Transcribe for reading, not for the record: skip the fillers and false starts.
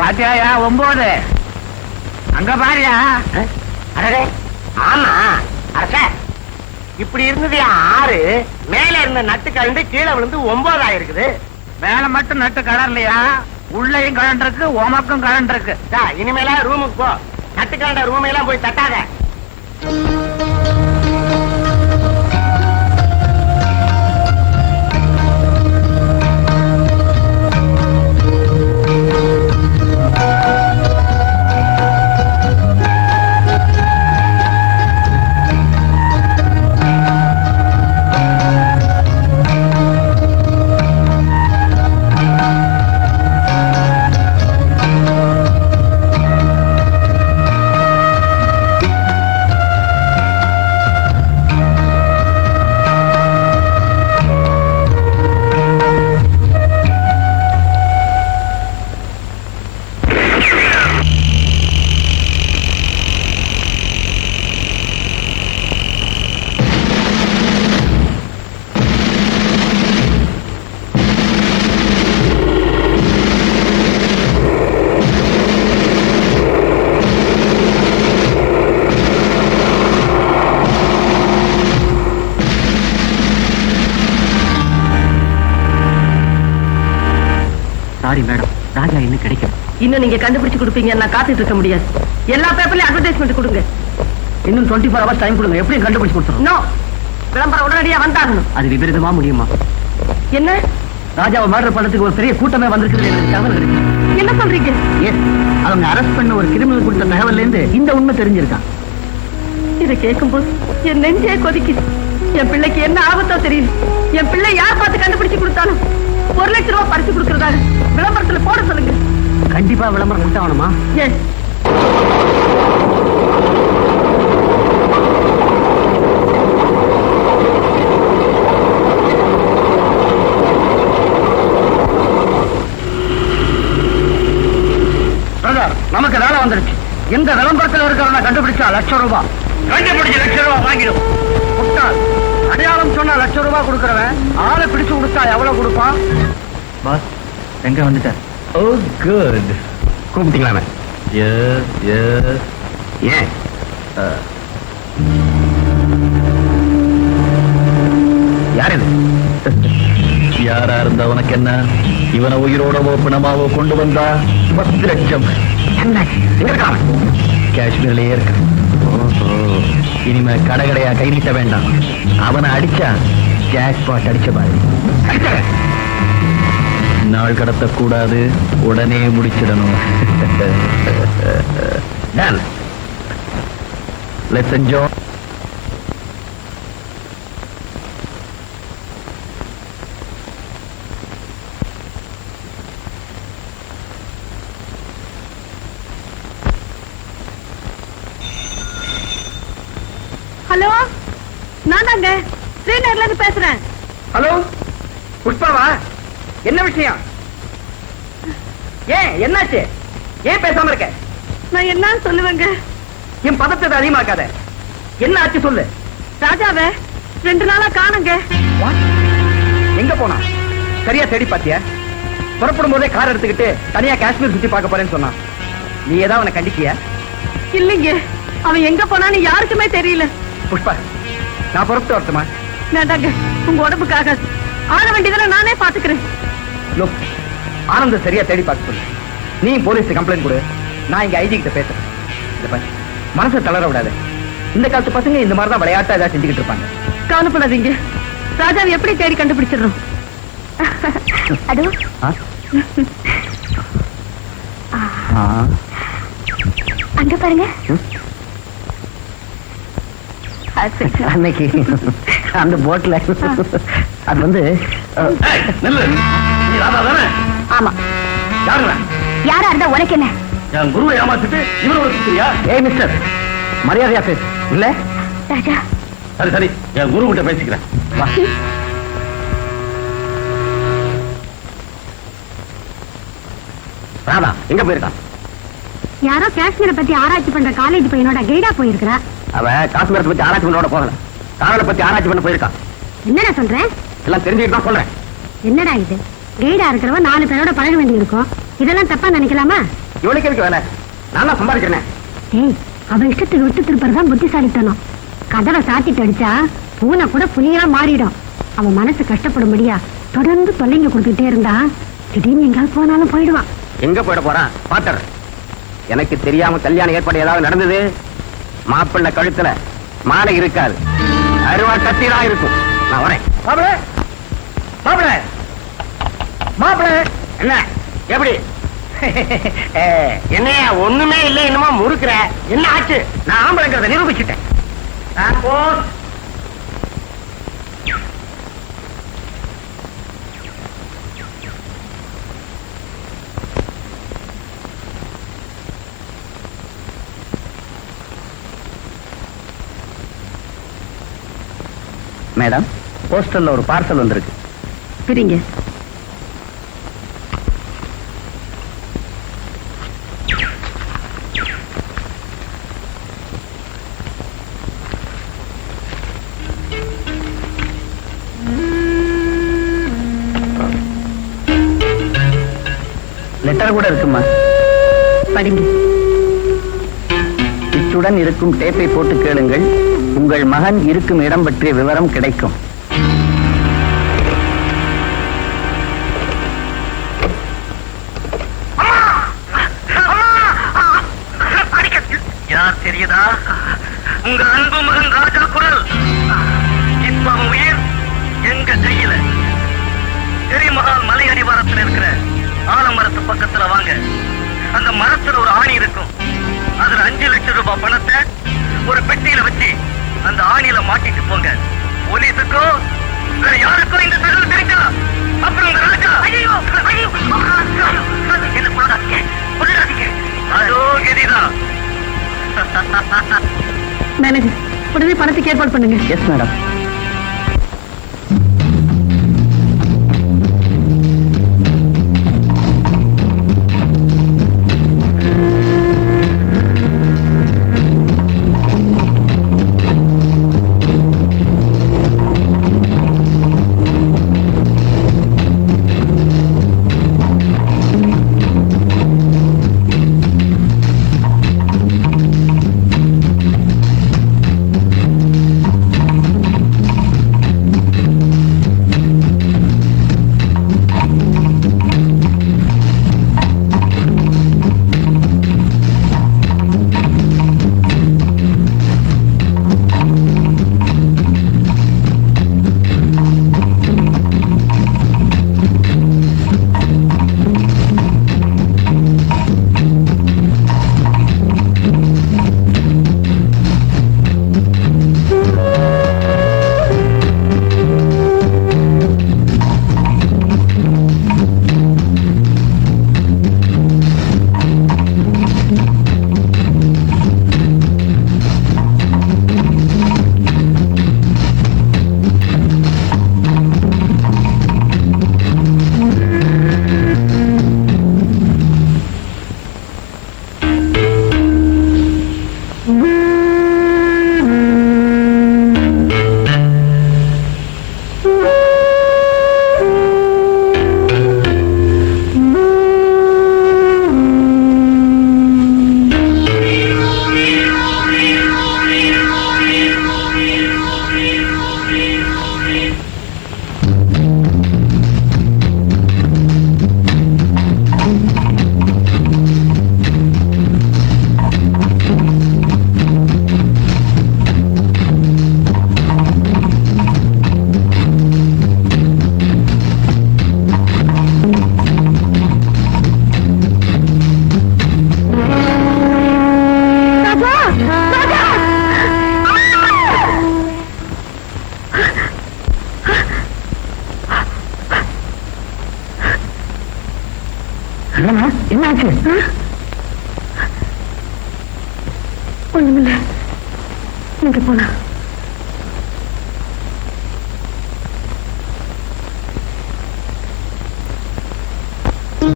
பாத்தியாயா 9 அங்க பாரியா. அரே ஆமா அரச, இப்படி இருந்தது 6, மேல இருந்த நட்டு கலந்து கீழே விழுந்து 9 ஆயிருக்குது. மேல மட்டும் நட்டு கடலையா, உள்ளயும் கலண்டு இருக்கு, உமக்கும் கலண்டு இருக்கு. இனிமேல ரூமுக்கு போ, நட்டு கலண்ட ரூமையெல்லாம் போய் தட்டாத. சாரி மேடம், ராஜா இன்னும் கிடைக்கல. இன்னும் நீங்க கண்டுபிடிச்சு கொடுப்பீங்க, நான் காத்துட்டு இருக்க முடியாது. எல்லா பேப்பர்லயும் அட்வர்டைஸ்மெண்ட் கொடுங்க. இன்னும் 24 hours டைம் கொடுங்க, எப்படியும் கண்டுபிடிச்சு கொடுத்துரும். நோ, விளம்பரம் உடனடியா வந்தாகணும். அது விபரீதமா முடியுமா? என்ன ராஜாவை மர்டர் பண்றதுக்கு ஒரு பெரிய கூட்டமே வந்திருக்குது எனக்கு தகவல் இருக்கு. என்ன சொல்றீங்க? எஸ், அவங்க அரெஸ்ட் பண்ண ஒரு கிரிமினல் கொடுத்த தகவல்ல இருந்து இந்த உண்மை தெரிஞ்சிருக்கான். இதை கேட்கும்போது என் நெஞ்சே கொதிக்குது. என் பிள்ளைக்கு என்ன ஆபத்தோ தெரியல. என் பிள்ளை யார் பார்த்து கண்டுபிடிச்சு கொடுத்தாலும் 1 லட்சம் ரூபாய் பறிச்சு கொடுக்கறதாக விளம்பரத்துல போட சொல்லுங்க. கண்டிப்பா விளம்பரம் கொடுத்தாகணுமா? எஸ். நமக்கு வேலை வந்துருச்சு. எந்த விளம்பரத்தில் இருக்கிறவன கண்டுபிடிச்சா 1 லட்சம் ரூபாய், கண்டுபிடிச்சு 1 லட்சம் ரூபாய் வாங்கிடும். முட்டாள், அடையாளம் சொன்னா 1 லட்சம் ரூபாய் கொடுக்கறவன் ஆளை பிடிச்சு கொடுத்தா எவ்வளவு கொடுப்பான்? பாஸ் எங்க வந்துட்டார்? ஓ குட், கூப்பிட்டீங்களா? ஏன் யார் இது? யாரா இருந்தா உனக்கு என்ன? இவனை உயிரோடவோ பிணமாவோ கொண்டு வந்தா 10 லட்சம். காஷ்மீர்லயே இருக்க. இனிமே கடையா கை நீட்ட வேண்டாம். அவனை அடிச்சா ஜாக்பாட் அடிச்ச மாதிரி. நாள் கடத்தக்கூடாது, உடனே முடிச்சிடணும். Let's enjoy. ஹலோ, நான் தாங்க ஸ்ரீநகர்ல இருந்து பேசுறேன். ஹலோ புஷ்பாவா? என்ன விஷயம்? ஏன் என்னாச்சு? ஏன் பேசாம இருக்க? நான் என்னன்னு சொல்லுவேங்க? என் பதத்தை அதிகமாக்காத. என்ன ஆச்சு சொல்லு. ராஜாவை 2 நாளா காணுங்க. எங்க போனா? சரியா தேடி பாத்தியா? புறப்படும் போதே கார் எடுத்துக்கிட்டு தனியா காஷ்மீர் சுத்தி பார்க்க போறேன்னு சொன்னான். நீ ஏதாவது அவனை கண்டிக்கியா? இல்லைங்க, அவன் எங்க போனான்னு யாருக்குமே தெரியல. புஷ்பா, நான் புறப்பட்டு வரட்டுமா? வேண்டாங்க, உங்க உடம்புக்காக ஆன வேண்டியதான நானே பாத்துக்கிறேன். ஆனந்த சரியா தேடி பார்க்க சொல்லு. நீ போலீஸ் கம்ப்ளைண்ட் கொடு, நான் இங்க ஐஜி கிட்ட பேசுறேன். மனசை தளர விடாத. இந்த காலத்து பசங்க இந்த மாதிரி தான் விளையாட்டா ஏதாவது செஞ்சுக்கிட்டு இருப்பாங்க. கவலைப்படாதீங்க, ராஜாவை எப்படி தேடி கண்டுபிடிச்சிடணும். அதோ அங்க பாருங்க. அன்னைக்கு அந்த போட்ல அது வந்து ஆமா. யாரா இருந்தா உனக்கு என்ன? என் குருவை ஏமாத்திட்டு இவரோட சுத்தியா? ஏய் மிஸ்டர், மரியாதையா பேசு. இல்ல ராஜா, சரி சரி, என் குரு கிட்ட பேசிக்கிறேன். வா. ராதா எங்க போயிருக்கான்? யாரோ காஷ்மீரை பத்தி ஆராய்ச்சி பண்ற காலேஜ் பையனோட கைடா போயிருக்கிறா. அவ காஷ்மீரத்தை பத்தி ஆராய்ச்சி பண்ணோட போகல, காரணத்தை பத்தி ஆராய்ச்சி பண்ண போயிருக்கான். என்னடா சொல்ற? எல்லாம் தெரிஞ்சுக்கிட்டு தான் சொல்றேன். என்னடா இது? கைடா இருக்கிறவ 4 பேரோட பழக வேண்டி இருக்கும். இதெல்லாம் தப்பா நினைக்கலாமா? இவளுக்கு இருக்கு வேலை, நான் தான் சம்பாதிக்கிறேன். ஏய், அவ இஷ்டத்துக்கு விட்டு திருப்பறதான் புத்திசாலித்தனம். கதவை சாத்திட்டு அடிச்சா பூனை கூட புலியா மாறிடும். அவன் மனசு கஷ்டப்படும்படியா தொடர்ந்து தொல்லைங்க கொடுத்துட்டே இருந்தா திடீர்னு எங்காவது போனாலும் போயிடுவான். எங்க போயிட போறான் பாத்தர். எனக்கு தெரியாம கல்யாணம் ஏற்பாடு ஏதாவது நடந்தது, மாப்பிள்ளை கழுத்துல மாலை இருக்காது, அருவா கத்தி தான் இருக்கும். நான் வரேன். மாப்பிள மாப்பிள மாப்பிள, என்ன எப்படி என்னையா ஒண்ணுமே இல்ல, என்னமோ முறுக்குற, என்ன ஆச்சு? நான் ஆம்பளைங்கிறத நிரூபிச்சுட்டேன். மேடம், போஸ்டல்ல ஒரு பார்சல் வந்திருக்கு. பிரிங்க. லெட்டர் கூட இருக்குமா? படிங்க. இத்துடன் இருக்கும் டேப்பை போட்டு கேளுங்கள், உங்கள் மகன் இருக்கும் இடம் பற்றிய விவரம் கிடைக்கும். யார் தெரியுதா? உங்க அன்பு மகன் ராஜா குரல். இப்ப அவன் உயிர் எங்க கையில. பெரியமகால் மலை அடிவாரத்தில் இருக்கிற ஆலமரத்து பக்கத்துல வாங்க. அந்த மரத்துல ஒரு ஆணி இருக்கும். அதுல 5 லட்சம் ரூபாய் பணத்தை ஒரு பெட்டியில வச்சு அந்த ஆணியில மாட்டிட்டு போங்க. போலீஸுக்கோ வேற யாருக்கோ இந்த தகவல் தெரிஞ்சா அப்புறம் உங்க ராஜா ஐயோ ஐயோ என்ன கொள்ளாதீங்க. அதோ கதிதான். மேனேஜர், உடனே பணத்துக்கு ஏற்பாடு பண்ணுங்க. Yes madam. என்னாச்சு? ஒண்ணுமில்ல, நீங்க போலாம்.